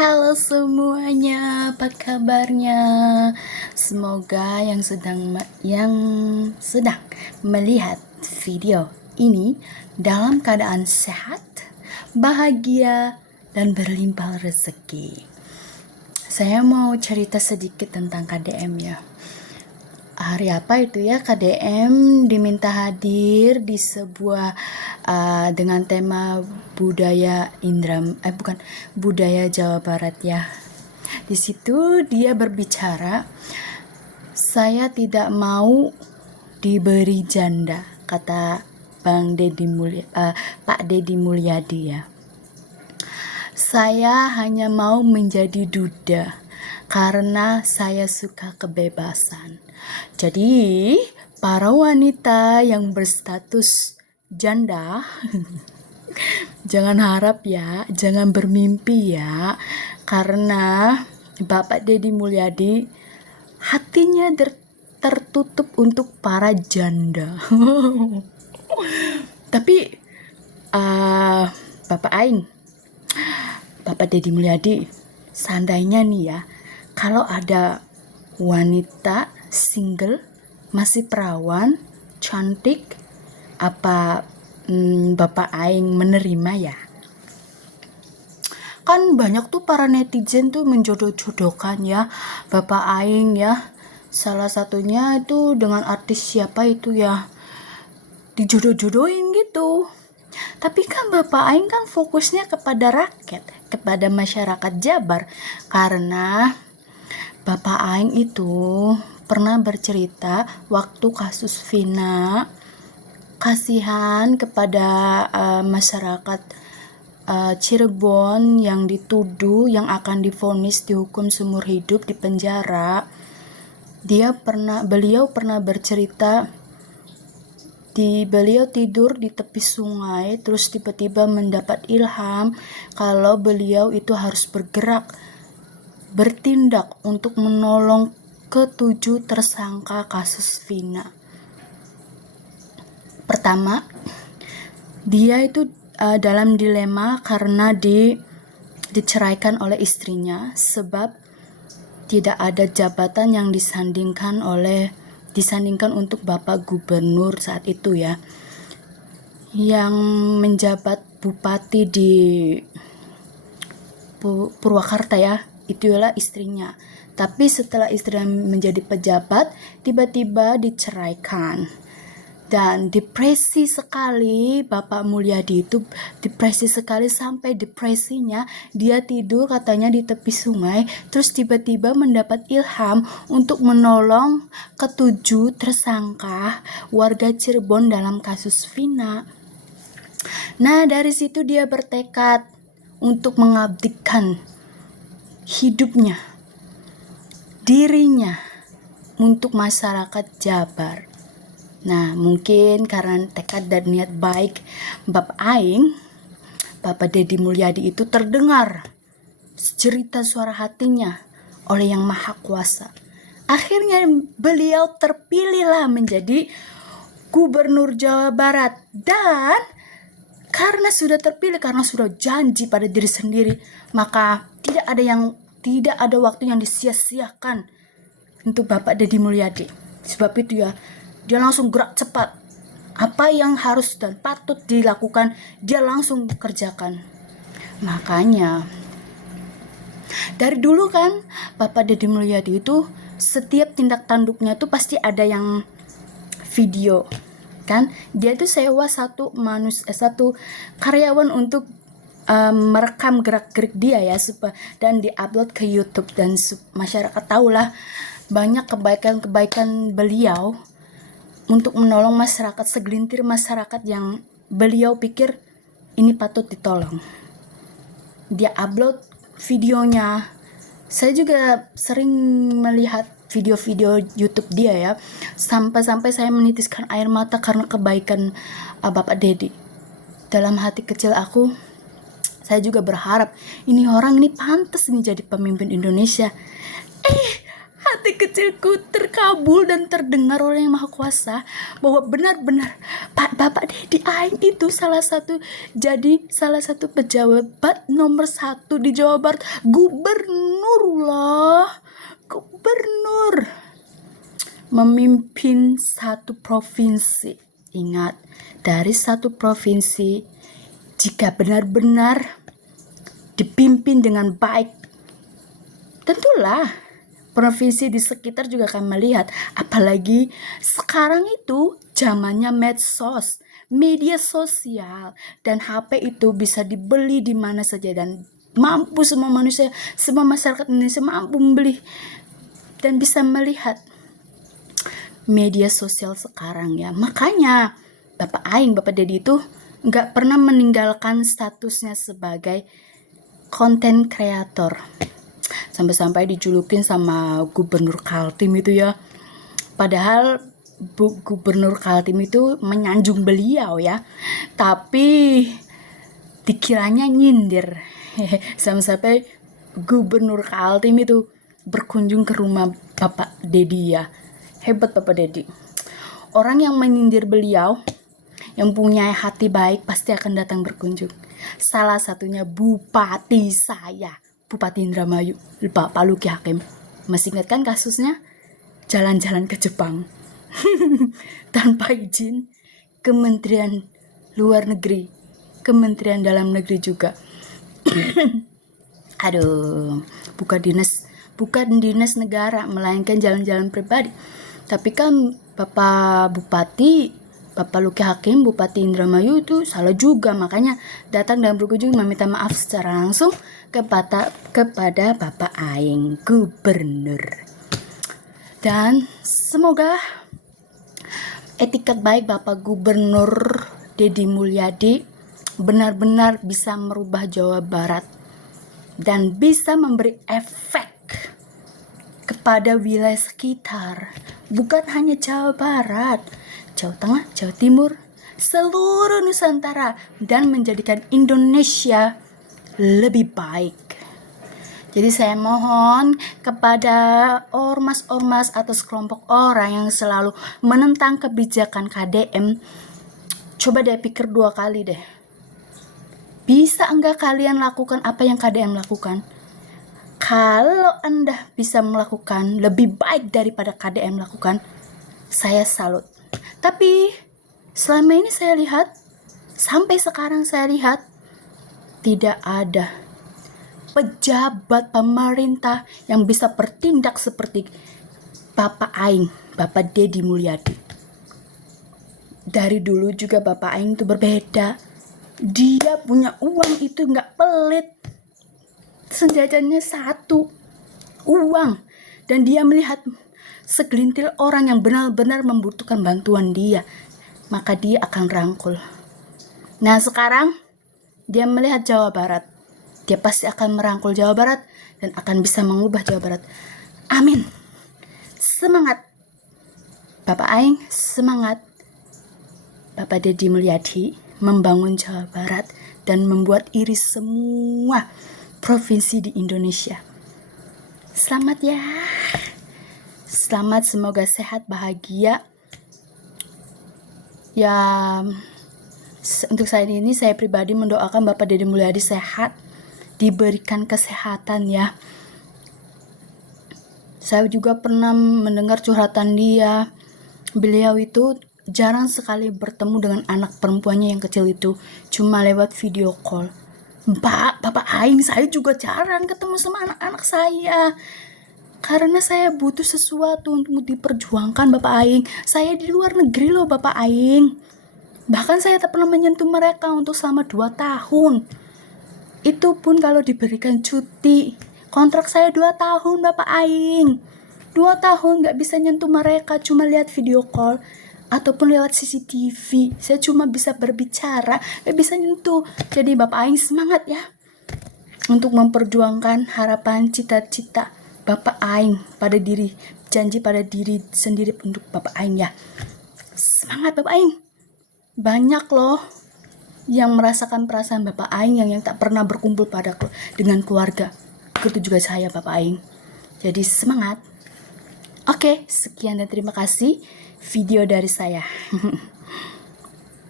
Halo semuanya, apa kabarnya? Semoga yang sedang melihat video ini dalam keadaan sehat, bahagia, dan berlimpah rezeki. Saya mau cerita sedikit tentang KDM ya. Hari apa itu ya, KDM diminta hadir di sebuah dengan tema budaya Jawa Barat ya. Di situ dia berbicara, saya tidak mau diberi janda, kata Pak Deddy Mulyadi ya. Saya hanya mau menjadi duda karena saya suka kebebasan. Jadi, para wanita yang berstatus janda jangan harap ya, jangan bermimpi ya, karena Bapak Deddy Mulyadi hatinya tertutup untuk para janda. Tapi Bapak Deddy Mulyadi, seandainya nih ya, kalau ada wanita single, masih perawan, cantik, apa Bapak Aing menerima ya? Kan banyak tuh para netizen tuh menjodoh-jodohkan ya Bapak Aing ya. Salah satunya itu dengan artis siapa itu ya, dijodoh-jodohin gitu. Tapi kan Bapak Aing kan fokusnya kepada rakyat, kepada masyarakat Jabar. Karena Bapak Aing itu pernah bercerita waktu kasus Vina, kasihan kepada masyarakat Cirebon yang dituduh, yang akan divonis dihukum seumur hidup di penjara. Beliau pernah bercerita, beliau tidur di tepi sungai, terus tiba-tiba mendapat ilham kalau beliau itu harus bertindak untuk menolong ke-7 tersangka kasus Vina. Pertama, dia itu dalam dilema karena diceraikan oleh istrinya sebab tidak ada jabatan yang disandingkan untuk Bapak Gubernur saat itu ya, yang menjabat bupati di Purwakarta ya, itulah istrinya. Tapi setelah istrinya menjadi pejabat, tiba-tiba diceraikan. Dan depresi sekali Bapak Mulyadi itu, depresi sekali sampai depresinya dia tidur katanya di tepi sungai, terus tiba-tiba mendapat ilham untuk menolong ke-7 tersangka warga Cirebon dalam kasus Vina. Nah, dari situ dia bertekad untuk mengabdikan hidupnya, dirinya untuk masyarakat Jabar. Nah, mungkin karena tekad dan niat baik Bapak Aing, Bapak Deddy Mulyadi itu terdengar cerita suara hatinya oleh Yang Maha Kuasa. Akhirnya beliau terpilihlah menjadi Gubernur Jawa Barat. Dan karena sudah terpilih, karena sudah janji pada diri sendiri, maka tidak ada waktu yang disia-siakan untuk Bapak Deddy Mulyadi. Sebab itu ya, dia langsung gerak cepat. Apa yang harus dan patut dilakukan, dia langsung kerjakan. Makanya dari dulu kan Bapak Deddy Mulyadi itu setiap tindak tanduknya tuh pasti ada yang video kan. Dia tuh sewa satu karyawan untuk merekam gerak-gerik dia ya, dan diupload ke YouTube, dan masyarakat tahulah banyak kebaikan-kebaikan beliau untuk menolong masyarakat, segelintir masyarakat yang beliau pikir ini patut ditolong. Dia upload videonya. Saya juga sering melihat video-video YouTube dia ya, sampai saya menitiskan air mata karena kebaikan Bapak Deddy. Dalam hati kecil aku, saya juga berharap ini orang ini pantas nih jadi pemimpin Indonesia. hati kecilku terkabul dan terdengar oleh Yang Maha Kuasa bahwa benar-benar Bapak Dedi Aing itu salah satu pejabat nomor 1 di Jawa Barat, gubernur loh, gubernur, memimpin satu provinsi. Ingat, dari satu provinsi jika benar-benar dipimpin dengan baik, tentulah provinsi di sekitar juga akan melihat. Apalagi sekarang itu zamannya medsos, media sosial, dan HP itu bisa dibeli di mana saja dan mampu semua manusia, semua masyarakat Indonesia mampu membeli dan bisa melihat media sosial sekarang ya. Makanya Bapak Aing, Bapak Dedi itu nggak pernah meninggalkan statusnya sebagai konten kreator. Sampai-sampai dijulukin sama Gubernur Kaltim itu ya. Padahal Gubernur Kaltim itu menyanjung beliau ya. Tapi dikiranya nyindir. Sampai-sampai Gubernur Kaltim itu berkunjung ke rumah Bapak Dedi ya. Hebat Bapak Dedi. Orang yang menyindir beliau, yang punya hati baik pasti akan datang berkunjung. Salah satunya bupati saya, Bupati Indramayu, Pak Luki Hakim. Masih ingat kan kasusnya? Jalan-jalan ke Jepang tanpa izin Kementerian Luar Negeri, Kementerian Dalam Negeri juga. Aduh, bukan dinas negara, melainkan jalan-jalan pribadi. Tapi kan Bapak Bupati, Bapak Luki Hakim, Bupati Indramayu itu salah juga. Makanya datang dan berkunjung meminta maaf secara langsung kepada Bapak Aing, Gubernur. Dan semoga etikat baik Bapak Gubernur Dedi Mulyadi benar-benar bisa merubah Jawa Barat dan bisa memberi efek kepada wilayah sekitar, bukan hanya Jawa Barat, Jawa Tengah, Jawa Timur, seluruh Nusantara, dan menjadikan Indonesia lebih baik. Jadi saya mohon kepada ormas-ormas atau sekelompok orang yang selalu menentang kebijakan KDM, coba deh pikir 2 kali deh. Bisa enggak kalian lakukan apa yang KDM lakukan? Kalau Anda bisa melakukan lebih baik daripada KDM lakukan, saya salut. Tapi selama ini saya lihat, sampai sekarang saya lihat, tidak ada pejabat pemerintah yang bisa bertindak seperti Bapak Aing, Bapak Dedi Mulyadi. Dari dulu juga Bapak Aing itu berbeda. Dia punya uang itu nggak pelit. Senjatanya 1, uang. Dan dia melihat segelintir orang yang benar-benar membutuhkan bantuan dia, maka dia akan rangkul. Nah sekarang dia melihat Jawa Barat, dia pasti akan merangkul Jawa Barat dan akan bisa mengubah Jawa Barat. Amin. Semangat Bapak Aing, semangat Bapak Dedi Mulyadi membangun Jawa Barat dan membuat iris semua provinsi di Indonesia. Selamat ya. Selamat, semoga sehat, bahagia. Ya, untuk saat ini saya pribadi mendoakan Bapak Dedi Mulyadi sehat, diberikan kesehatan ya. Saya juga pernah mendengar curhatan dia. Beliau itu jarang sekali bertemu dengan anak perempuannya yang kecil itu, cuma lewat video call. Bapak Aing, saya juga jarang ketemu sama anak-anak saya. Karena saya butuh sesuatu untuk diperjuangkan Bapak Aing. Saya di luar negeri loh Bapak Aing. Bahkan saya tak pernah menyentuh mereka untuk selama 2 tahun. Itu pun kalau diberikan cuti. Kontrak saya 2 tahun Bapak Aing. 2 tahun gak bisa nyentuh mereka, cuma lihat video call ataupun lewat CCTV. Saya cuma bisa berbicara, gak bisa nyentuh. Jadi Bapak Aing semangat ya untuk memperjuangkan harapan, cita-cita Bapak Aing pada diri, janji pada diri sendiri untuk Bapak Aing ya. Semangat Bapak Aing. Banyak loh yang merasakan perasaan Bapak Aing yang tak pernah berkumpul dengan keluarga. Begitu juga saya Bapak Aing. Jadi semangat. Oke, sekian dan terima kasih video dari saya.